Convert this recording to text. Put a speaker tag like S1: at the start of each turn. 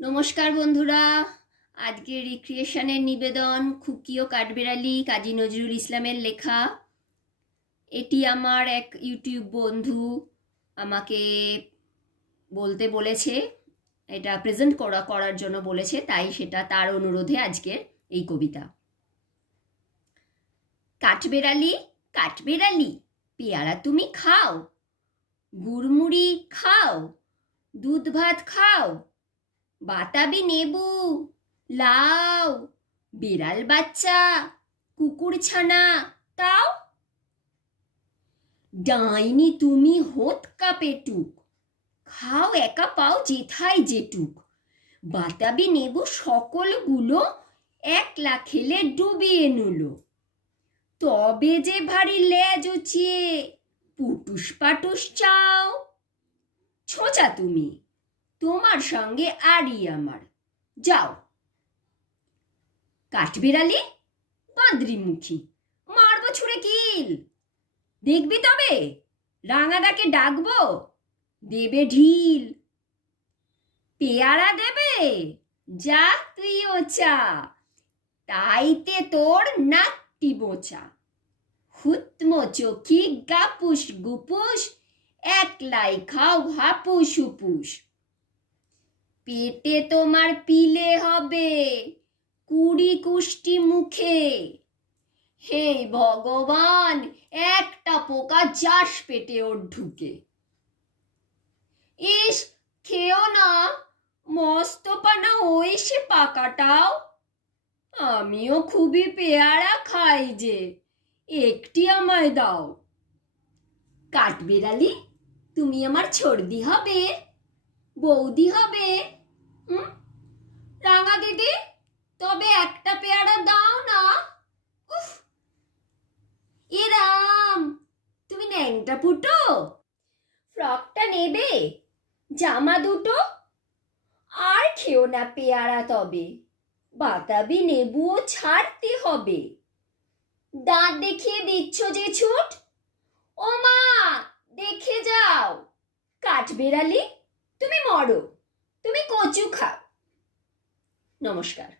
S1: নমস্কার বন্ধুরা। আজকে রিক্রিয়েশনের নিবেদন খুকি ও কাঠবেড়ালি কাজী নজরুল ইসলামের লেখা। এটি আমার এক ইউটিউব বন্ধু আমাকে বলতে বলেছে, এটা প্রেজেন্ট করা, করার জন্য বলেছে, তাই সেটা তার অনুরোধে আজকের এই কবিতা। কাঠবেড়ালি কাঠবেড়ালি, পেয়ারা তুমি খাও, গুড়মুড়ি খাও, দুধ ভাত খাও বাতাবি নেবু, লাউ, বিড়াল বাচ্চা, কুকুর ছানা, তাও? ডাইনি তুমি হোত কাপেটুক খাও একা পাও যেথায় যেটুক। বাতাবি নেবু সকলগুলো একলা খেলে ডুবিয়ে নুলো। তবে যে ভারী লেজ উচিয়ে পুটুস পাটুস চাও? ছোঁচা তুমি। তোমার সঙ্গে আরই আমার। যাও। কাঠবিড়ালি, বাঁদরিমুখী, মারবো ছুঁড়ে কিল। দেখবি তবে রাঙাদাকে ডাকবো, দেবে ঢিল। পেয়ারা দেবে, যা তুই ওচা তাইতে তোর নাকটি বোচা। হুতমো চোখি গাপুস গুপুস, একলাই খাও হাপুস হুপুস। পেটে তোমার পিলে হবে কুড়ি কুষ্টি মুখে। হে ভগবান, একটা পোকা যাস পেটে ওর ঢুকে। ইস, খেও না মস্ত পানা ওই সে পাকাটাও। আমিও খুবই পেয়ারা খাই যে, একটি আমায় দাও। কাঠবেড়ালি, তুমি আমার ছর্দি হবে। বৌদি হবে? হুম? রাঙা দিদি, তবে একটা পেয়ারা দাও না। উফ! এ রাম, তুমি ন্যাংটা ফুটো ফ্রকটা নেবে? জামা দুটো? আর খেও না পেয়ারা তবে। বাতাবি নেবুও ছাড়তে হবে। দাঁত দেখিয়ে দিচ্ছ যে ছুট? ও মা দেখে যাও। কাঠবেড়ালি তুমি মরো তুমি কচু খাও। নমস্কার।